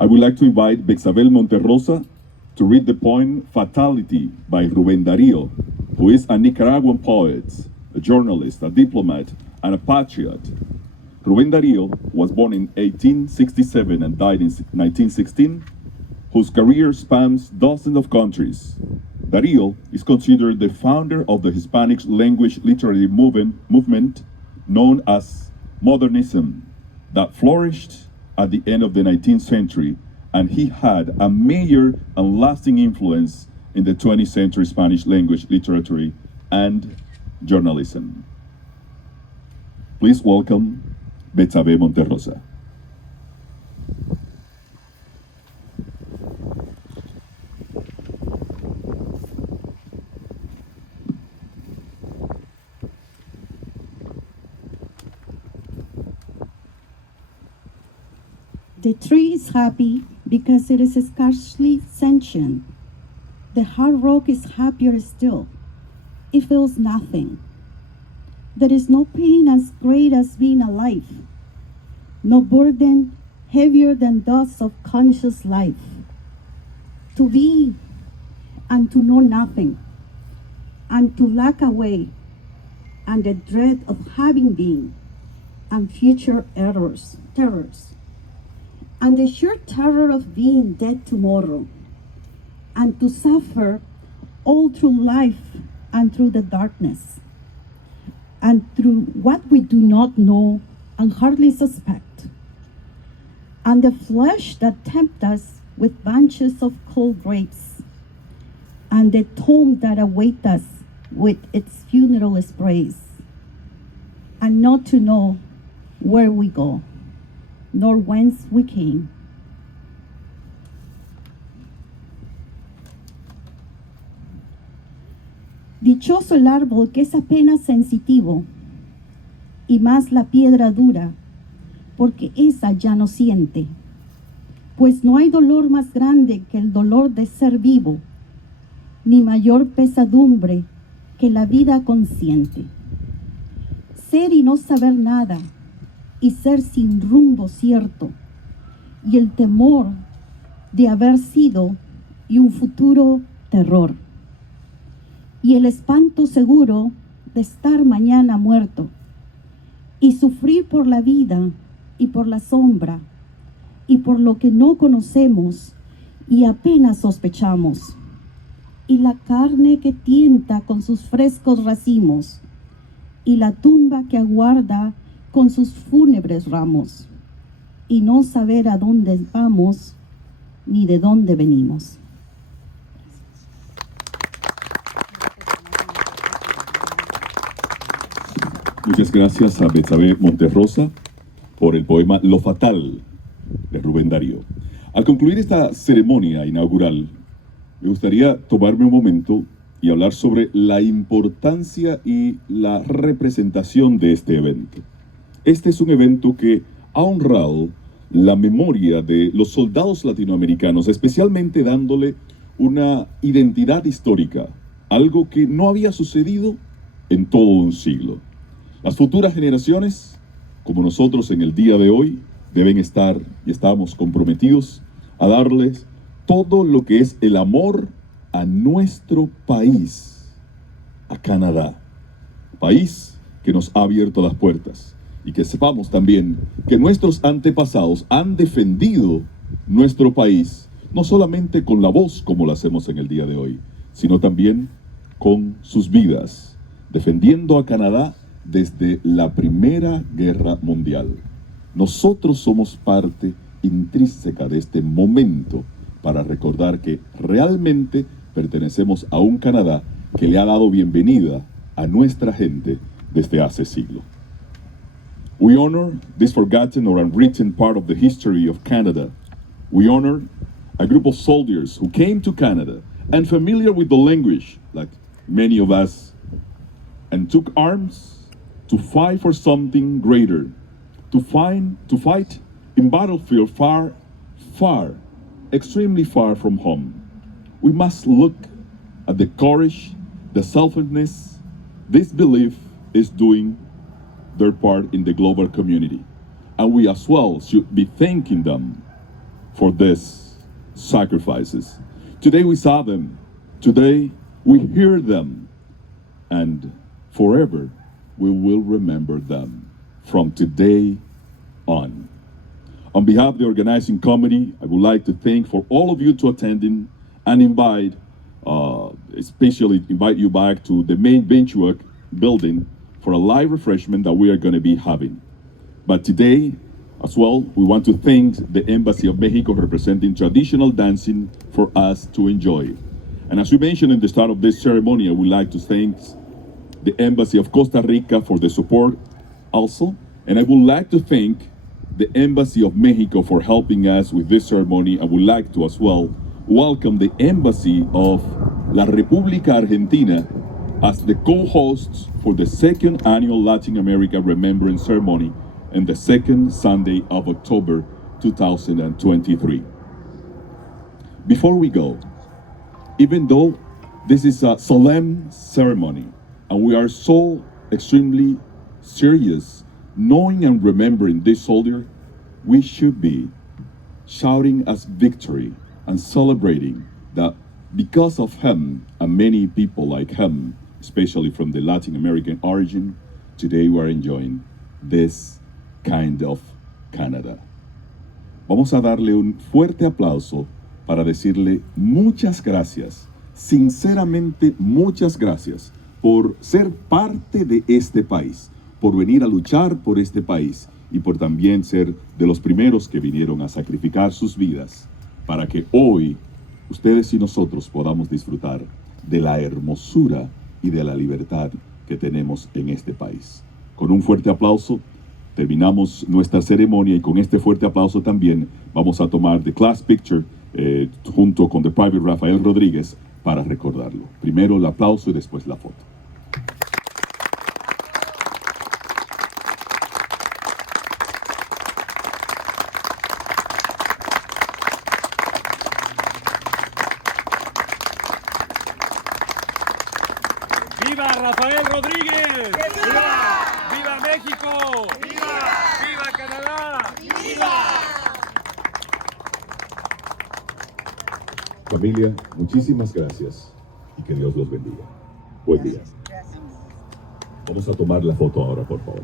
I would like to invite Bexabel Monterrosa to read the poem Fatality by Rubén Darío, who is a Nicaraguan poet, a journalist, a diplomat, and a patriot. Rubén Darío was born in 1867 and died in 1916, whose career spans dozens of countries. Darío is considered the founder of the Hispanic language literary movement known as Modernism that flourished at the end of the 19th century, and he had a major and lasting influence in the 20th century Spanish language literature and journalism. Please welcome Betsabe Monterrosa. The tree is happy because it is scarcely sentient. The hard rock is happier still. It feels nothing. There is no pain as great as being alive, no burden heavier than dust of conscious life. To be and to know nothing, and to lack away, and the dread of having been, and future terrors, and the sure terror of being dead tomorrow, and to suffer all through life and through the darkness, and through what we do not know and hardly suspect, and the flesh that tempts us with bunches of cold grapes, and the tomb that awaits us with its funeral sprays, and not to know where we go, nor whence we came. Dichoso el árbol que es apenas sensitivo, y más la piedra dura, porque esa ya no siente, pues no hay dolor más grande que el dolor de ser vivo, ni mayor pesadumbre que la vida consciente. Ser y no saber nada, y ser sin rumbo cierto, y el temor de haber sido y un futuro terror, y el espanto seguro de estar mañana muerto, y sufrir por la vida y por la sombra, y por lo que no conocemos y apenas sospechamos, y la carne que tienta con sus frescos racimos, y la tumba que aguarda con sus fúnebres ramos, y no saber a dónde vamos ni de dónde venimos. Muchas gracias a Betsabe Monterrosa por el poema Lo Fatal de Rubén Darío. Al concluir esta ceremonia inaugural, me gustaría tomarme un momento y hablar sobre la importancia y la representación de este evento. Este es un evento que ha honrado la memoria de los soldados latinoamericanos, especialmente dándole una identidad histórica, algo que no había sucedido en todo un siglo. Las futuras generaciones, como nosotros en el día de hoy, deben estar y estamos comprometidos a darles todo lo que es el amor a nuestro país, a Canadá, país que nos ha abierto las puertas. Y que sepamos también que nuestros antepasados han defendido nuestro país, no solamente con la voz como lo hacemos en el día de hoy, sino también con sus vidas, defendiendo a Canadá desde la Primera Guerra Mundial. Nosotros somos parte intrínseca de este momento para recordar que realmente pertenecemos a un Canadá que le ha dado bienvenida a nuestra gente desde hace siglos. We honor this forgotten or unwritten part of the history of Canada. We honor a group of soldiers who came to Canada and familiar with the language, like many of us, and took arms to fight for something greater, to fight in battlefield far, extremely far from home. We must look at the courage, the selflessness this belief is doing their part in the global community. And we as well should be thanking them for these sacrifices. Today we saw them, today we hear them, and forever we will remember them from today on. On behalf of the organizing committee, I would like to thank for all of you to attending and especially invite you back to the main Benchwork building for a live refreshment that we are going to be having. But today, as well, we want to thank the Embassy of Mexico representing traditional dancing for us to enjoy. And as we mentioned in the start of this ceremony, I would like to thank the Embassy of Costa Rica for the support also. And I would like to thank the Embassy of Mexico for helping us with this ceremony. I would like to as well welcome the Embassy of La República Argentina as the co-hosts for the second annual Latin America Remembrance ceremony and the second Sunday of October 2023. Before we go, even though this is a solemn ceremony and we are so extremely serious knowing and remembering this soldier, we should be shouting as victory and celebrating that because of him and many people like him, especially from the Latin American origin, today we are enjoying this kind of Canada. Vamos a darle un fuerte aplauso para decirle muchas gracias, sinceramente muchas gracias por ser parte de este país, por venir a luchar por este país y por también ser de los primeros que vinieron a sacrificar sus vidas para que hoy ustedes y nosotros podamos disfrutar de la hermosura y de la libertad que tenemos en este país. Con un fuerte aplauso terminamos nuestra ceremonia y con este fuerte aplauso también vamos a tomar the class picture junto con the Private Rafael Rodríguez para recordarlo. Primero el aplauso y después la foto. ¡Viva Rafael Rodríguez! ¡Viva! ¡Viva México! ¡Viva! ¡Viva Canadá! ¡Viva! Familia, muchísimas gracias y que Dios los bendiga. Buen día. Vamos a tomar la foto ahora, por favor.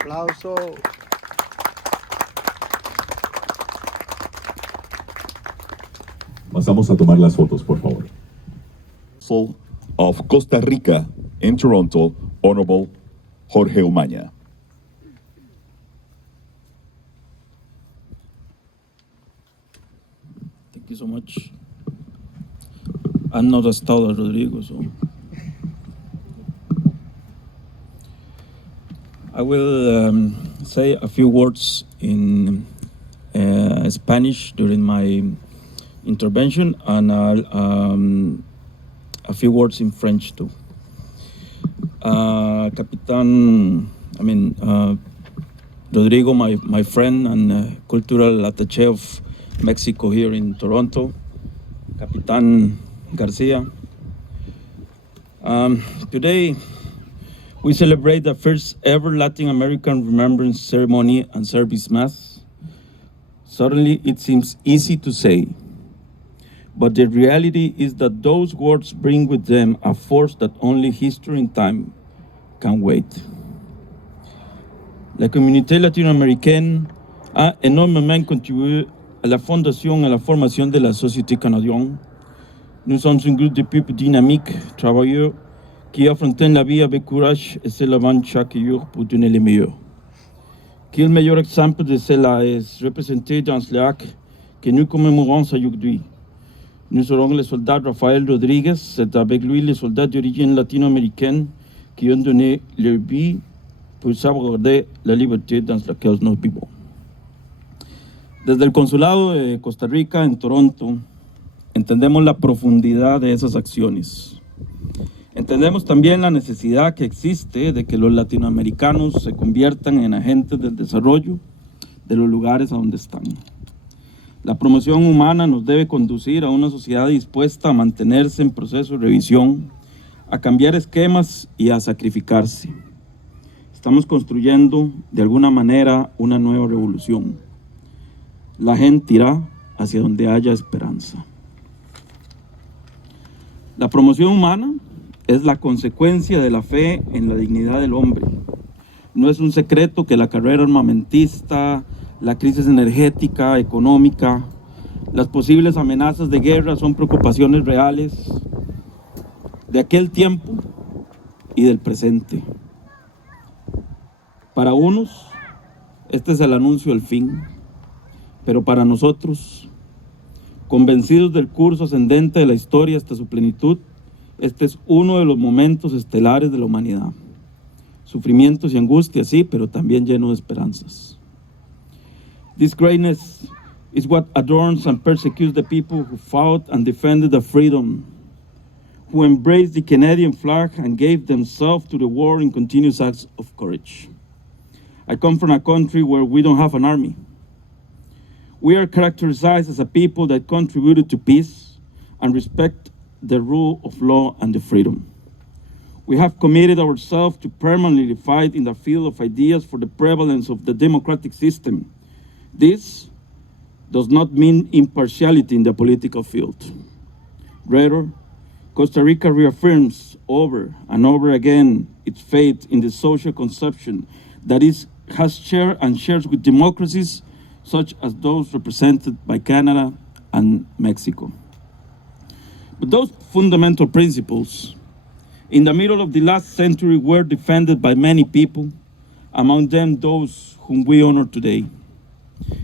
Aplauso. Pasamos a tomar las fotos, por favor. Of Costa Rica in Toronto, Honorable Jorge Umaña. Thank you so much. I'm not a scholar, Rodrigo, so I will say a few words in Spanish during my intervention, and a few words in French too. Rodrigo, my friend and cultural attaché of Mexico here in Toronto, Capitan Garcia. Today, we celebrate the first ever Latin American Remembrance ceremony and service mass. Certainly, it seems easy to say, but the reality is that those words bring with them a force that only history and time can wait. La communauté latino-américaine a énormément contribué à la fondation, à la formation de la société canadienne. Nous sommes un groupe de peuples dynamiques, travailleurs, qui affrontent la vie avec courage et se lèvent chaque jour pour donner le meilleur. Quel meilleur exemple de cela est représenté dans l'acte que nous commémorons aujourd'hui. Nous aurons le soldat Rafael Rodriguez, c'est avec lui les soldats d'origine latino-américaine qui ont donné leur vie pour salvaguardar la liberté dans laquelle nous vivons. Desde el Consulado de Costa Rica en Toronto, entendemos la profundidad de esas acciones. Entendemos también la necesidad que existe de que los latinoamericanos se conviertan en agentes del desarrollo de los lugares a donde están. La promoción humana nos debe conducir a una sociedad dispuesta a mantenerse en proceso de revisión, a cambiar esquemas y a sacrificarse. Estamos construyendo, de alguna manera, una nueva revolución. La gente irá hacia donde haya esperanza. La promoción humana es la consecuencia de la fe en la dignidad del hombre. No es un secreto que la carrera armamentista, la crisis energética, económica, las posibles amenazas de guerra son preocupaciones reales de aquel tiempo y del presente. Para unos, este es el anuncio del fin, pero para nosotros, convencidos del curso ascendente de la historia hasta su plenitud, este es uno de los momentos estelares de la humanidad. Sufrimientos y angustias, sí, pero también lleno de esperanzas. This greatness is what adorns and persecutes the people who fought and defended the freedom, who embraced the Canadian flag and gave themselves to the war in continuous acts of courage. I come from a country where we don't have an army. We are characterized as a people that contributed to peace and respect the rule of law and the freedom. We have committed ourselves to permanently fight in the field of ideas for the prevalence of the democratic system. This does not mean impartiality in the political field. Rather, Costa Rica reaffirms over and over again its faith in the social conception that has shared and shares with democracies such as those represented by Canada and Mexico. But those fundamental principles, in the middle of the last century, were defended by many people, among them those whom we honor today.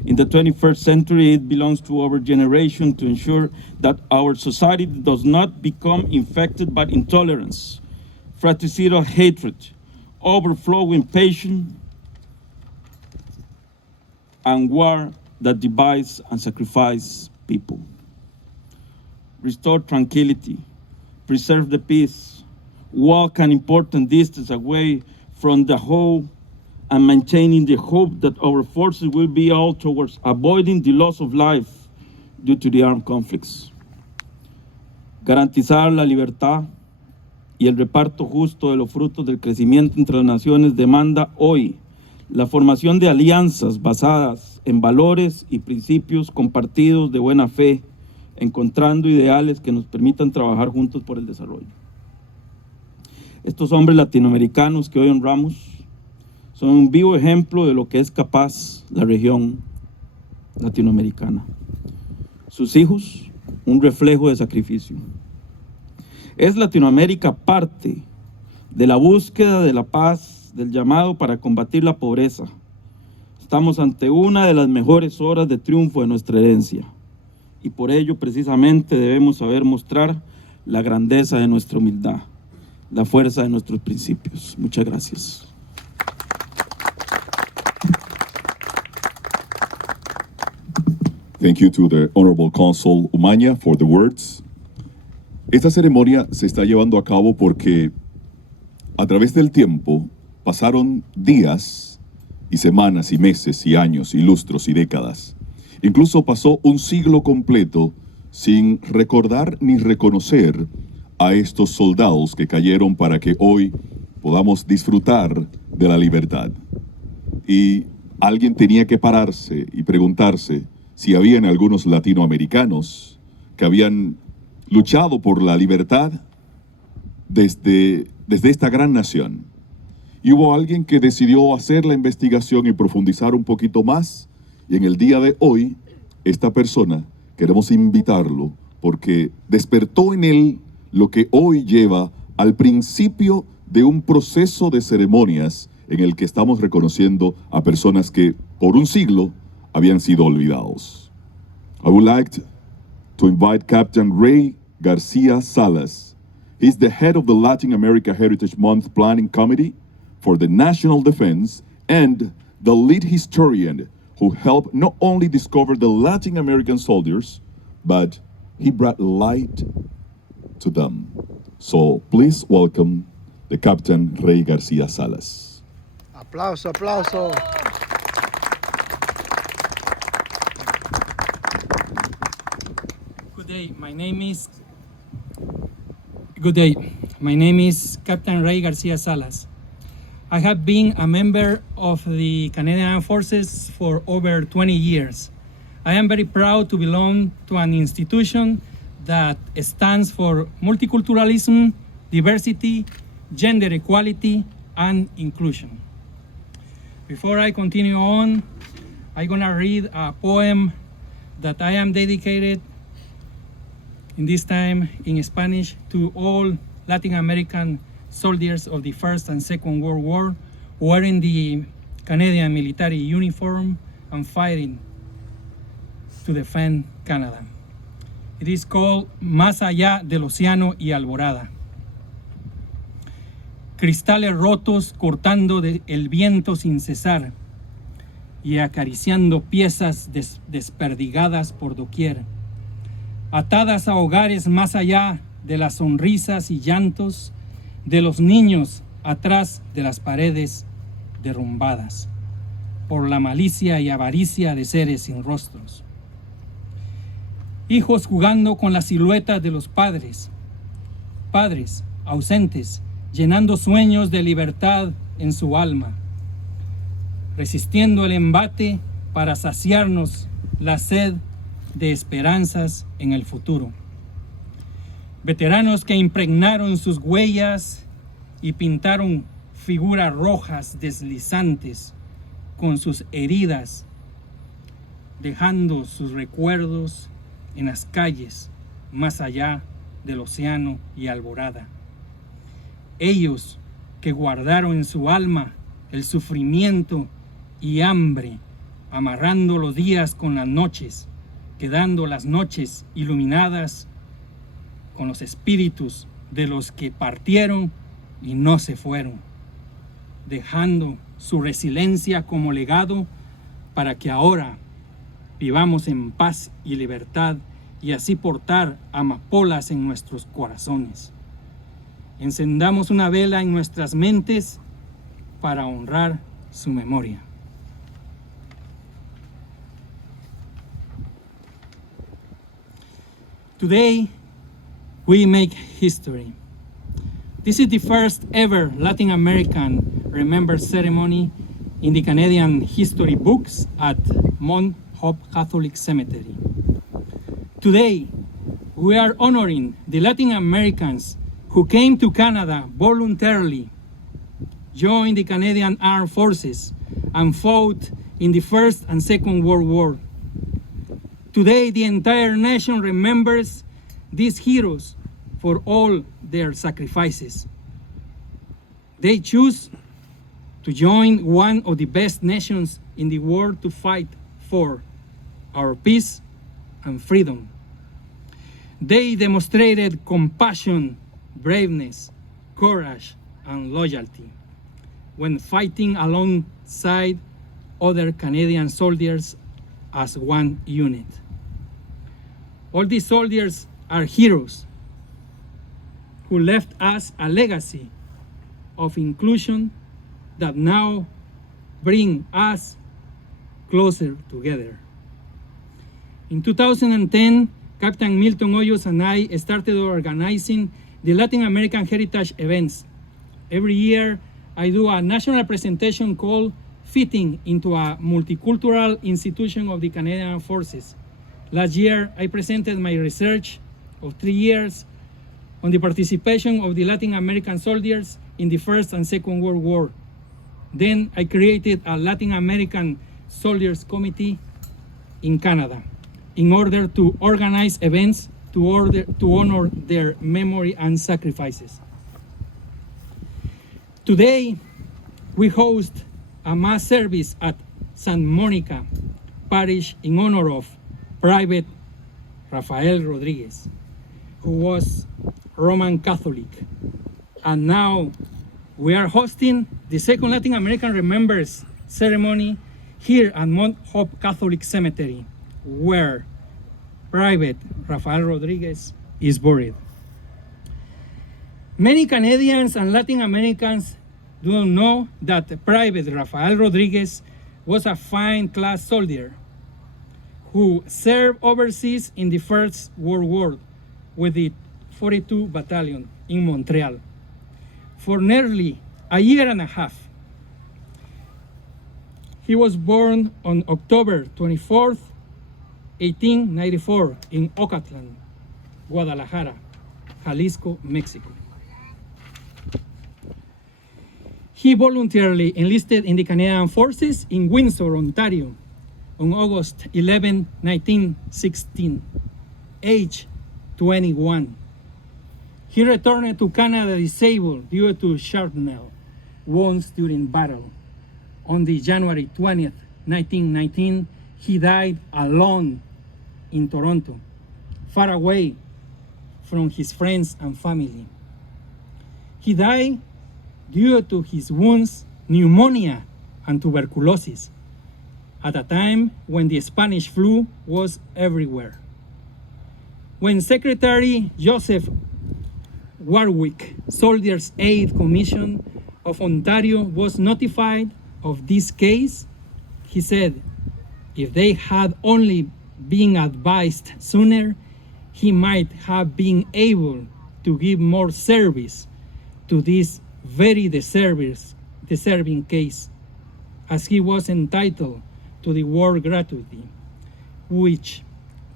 In the 21st century, it belongs to our generation to ensure that our society does not become infected by intolerance, fratricidal hatred, overflowing passion, and war that divides and sacrifices people. Restore tranquility, preserve the peace, walk an important distance away from the whole, and maintaining the hope that our forces will be all towards avoiding the loss of life due to the armed conflicts. Garantizar la libertad y el reparto justo de los frutos del crecimiento entre las naciones demanda hoy la formación de alianzas basadas en valores y principios compartidos de buena fe, encontrando ideales que nos permitan trabajar juntos por el desarrollo. Estos hombres latinoamericanos que hoy honramos son un vivo ejemplo de lo que es capaz la región latinoamericana. Sus hijos, un reflejo de sacrificio. Es Latinoamérica parte de la búsqueda de la paz, del llamado para combatir la pobreza. Estamos ante una de las mejores horas de triunfo de nuestra herencia. y por ello precisamente debemos saber mostrar la grandeza de nuestra humildad, la fuerza de nuestros principios. Muchas gracias. Thank you to the Honorable Consul Umaña for the words. Esta ceremonia se está llevando a cabo porque a través del tiempo pasaron días y semanas y meses y años y lustros y décadas. Incluso pasó un siglo completo sin recordar ni reconocer a estos soldados que cayeron para que hoy podamos disfrutar de la libertad. Y alguien tenía que pararse y preguntarse si habían algunos latinoamericanos que habían luchado por la libertad desde esta gran nación. Y hubo alguien que decidió hacer la investigación y profundizar un poquito más. Y en el día de hoy, esta persona, queremos invitarlo porque despertó en él lo que hoy lleva al principio de un proceso de ceremonias en el que estamos reconociendo a personas que por un siglo habían sido olvidados. I would like to invite Captain Ray Garcia Salas. He's the head of the Latin America Heritage Month Planning Committee for the National Defense and the lead historian who helped not only discover the Latin American soldiers, but he brought light to them. So please welcome the Captain Ray Garcia Salas. Aplauso, aplauso. Good day. My name is Captain Ray Garcia Salas. I have been a member of the Canadian Armed Forces for over 20 years. I am very proud to belong to an institution that stands for multiculturalism, diversity, gender equality, and inclusion. Before I continue on, I'm gonna read a poem that I am dedicated in this time in Spanish to all Latin American soldiers of the First and Second World War wearing the Canadian military uniform and fighting to defend Canada. It is called Más allá del océano y alborada. Cristales rotos cortando el viento sin cesar y acariciando piezas desperdigadas por doquier, atadas a hogares más allá de las sonrisas y llantos de los niños atrás de las paredes derrumbadas por la malicia y avaricia de seres sin rostros. Hijos jugando con las siluetas de los padres, padres ausentes, llenando sueños de libertad en su alma, resistiendo el embate para saciarnos la sed de esperanzas en el futuro. Veteranos que impregnaron sus huellas y pintaron figuras rojas deslizantes con sus heridas, dejando sus recuerdos en las calles más allá del océano y alborada. Ellos que guardaron en su alma el sufrimiento y hambre, amarrando los días con las noches, quedando las noches iluminadas con los espíritus de los que partieron y no se fueron, dejando su resiliencia como legado para que ahora vivamos en paz y libertad y así portar amapolas en nuestros corazones. Encendamos una vela en nuestras mentes para honrar su memoria. Today, we make history. This is the first ever Latin American Remembrance ceremony in the Canadian history books at Mount Hope Catholic Cemetery. Today, we are honoring the Latin Americans who came to Canada voluntarily, joined the Canadian Armed Forces, and fought in the First and Second World War. Today, the entire nation remembers these heroes for all their sacrifices. They choose to join one of the best nations in the world to fight for our peace and freedom They demonstrated compassion, braveness, courage, and loyalty when fighting alongside other Canadian soldiers as one unit. All these soldiers are heroes who left us a legacy of inclusion that now bring us closer together. In 2010, Captain Milton Hoyos and I started organizing the Latin American Heritage events. Every year, I do a national presentation called Fitting into a Multicultural Institution of the Canadian Forces. Last year, I presented my research of 3 years on the participation of the Latin American soldiers in the First and Second World War. Then I created a Latin American Soldiers Committee in Canada in order to organize events to honor their memory and sacrifices. Today, we host a mass service at Santa Monica Parish in honor of Private Rafael Rodriguez, who was Roman Catholic. And now we are hosting the second Latin American Remembrance ceremony here at Mount Hope Catholic Cemetery, where Private Rafael Rodriguez is buried. Many Canadians and Latin Americans do not know that Private Rafael Rodriguez was a fine class soldier who served overseas in the First World War with the 42 Battalion in Montreal for nearly a year and a half. He was born on October 24th, 1894 in Ocatlan, Guadalajara, Jalisco, Mexico. He voluntarily enlisted in the Canadian Forces in Windsor, Ontario, on August 11, 1916, age 21. He returned to Canada disabled due to shrapnel wounds during battle. On the January 20th, 1919, he died alone in Toronto, far away from his friends and family. He died due to his wounds, pneumonia, and tuberculosis, at a time when the Spanish flu was everywhere. When Secretary Joseph Warwick, Soldiers' Aid Commission of Ontario, was notified of this case, he said, if they had only been advised sooner, he might have been able to give more service to this very deserving case, as he was entitled to the war gratuity, which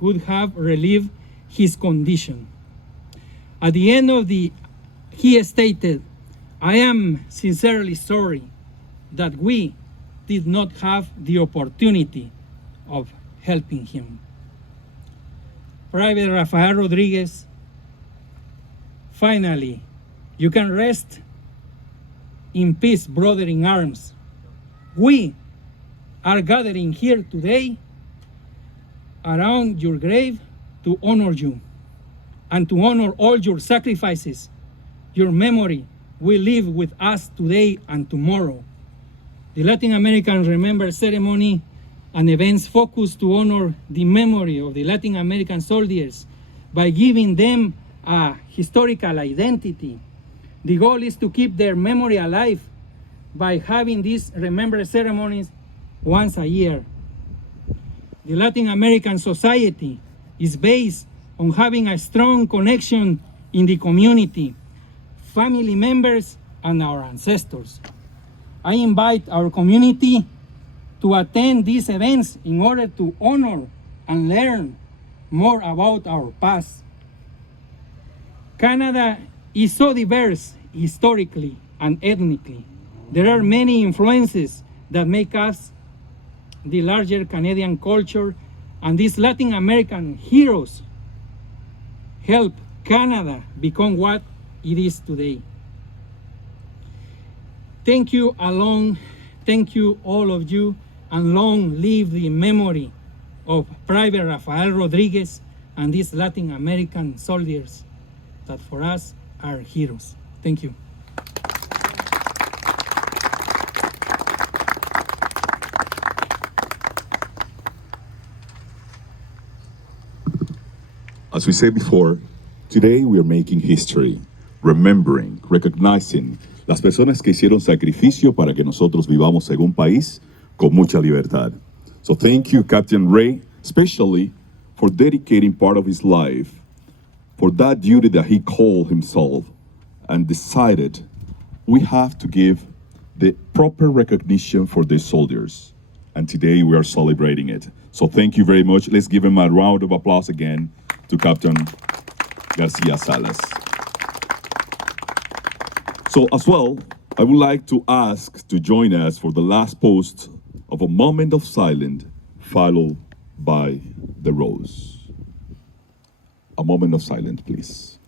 would have relieved his condition. At the end of he stated, I am sincerely sorry that we did not have the opportunity of helping him. Private Rafael Rodriguez, finally, you can rest in peace, brother in arms. We are gathering here today around your grave to honor you and to honor all your sacrifices. Your memory will live with us today and tomorrow. The Latin American Remembrance ceremony and events focus to honor the memory of the Latin American soldiers by giving them a historical identity. The goal is to keep their memory alive by having these remembrance ceremonies once a year. The Latin American society is based on having a strong connection in the community, family members, and our ancestors. I invite our community to attend these events in order to honor and learn more about our past. Canada is so diverse historically and ethnically. There are many influences that make us the larger Canadian culture, and these Latin American heroes help Canada become what it is today. Thank you all of you, and long live the memory of Private Rafael Rodriguez and these Latin American soldiers that for us are heroes. Thank you. As we said before, today we are making history, remembering, recognizing las personas que hicieron sacrificio para que nosotros vivamos en un país con mucha libertad. So thank you, Captain Ray, especially for dedicating part of his life for that duty that he called himself and decided we have to give the proper recognition for these soldiers. And today we are celebrating it. So thank you very much. Let's give him a round of applause again to Captain Garcia Salas. So as well, I would like to ask to join us for the last post of a moment of silence, followed by the rose. A moment of silence, please.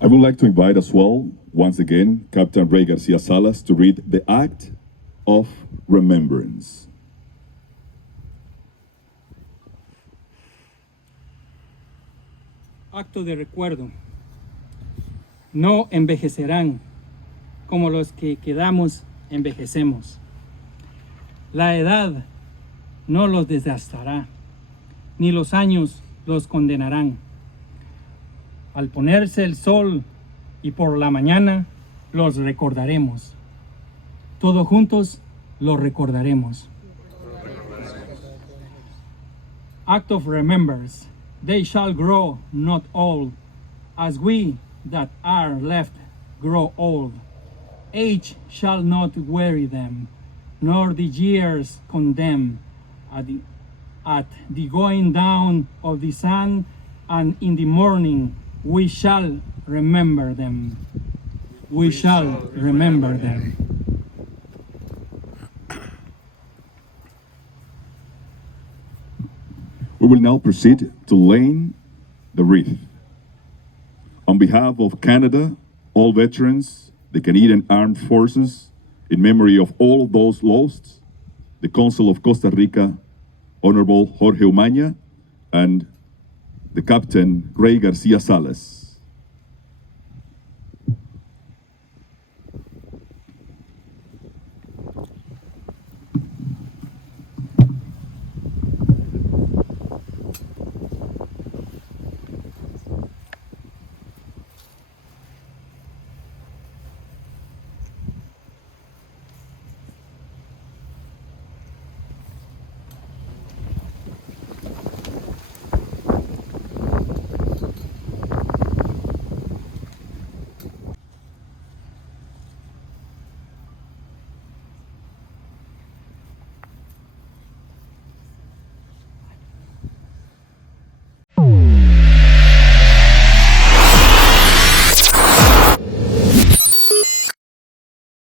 I would like to invite as well, once again, Captain Ray Garcia Salas to read the Act of Remembrance. Acto de recuerdo. No envejecerán como los que quedamos envejecemos. La edad no los desgastará, ni los años los condenarán. Al ponerse el sol y por la mañana los recordaremos. Todos juntos los recordaremos. Act of remembrance. They shall grow not old, as we that are left grow old. Age shall not weary them, nor the years condemn. At the going down of the sun, and in the morning we shall remember them. We shall remember them. We will now proceed to laying the wreath. On behalf of Canada, all veterans, the Canadian Armed Forces, in memory of all of those lost, the Consul of Costa Rica, Honorable Jorge Umaña, and the Captain Ray Garcia Salas.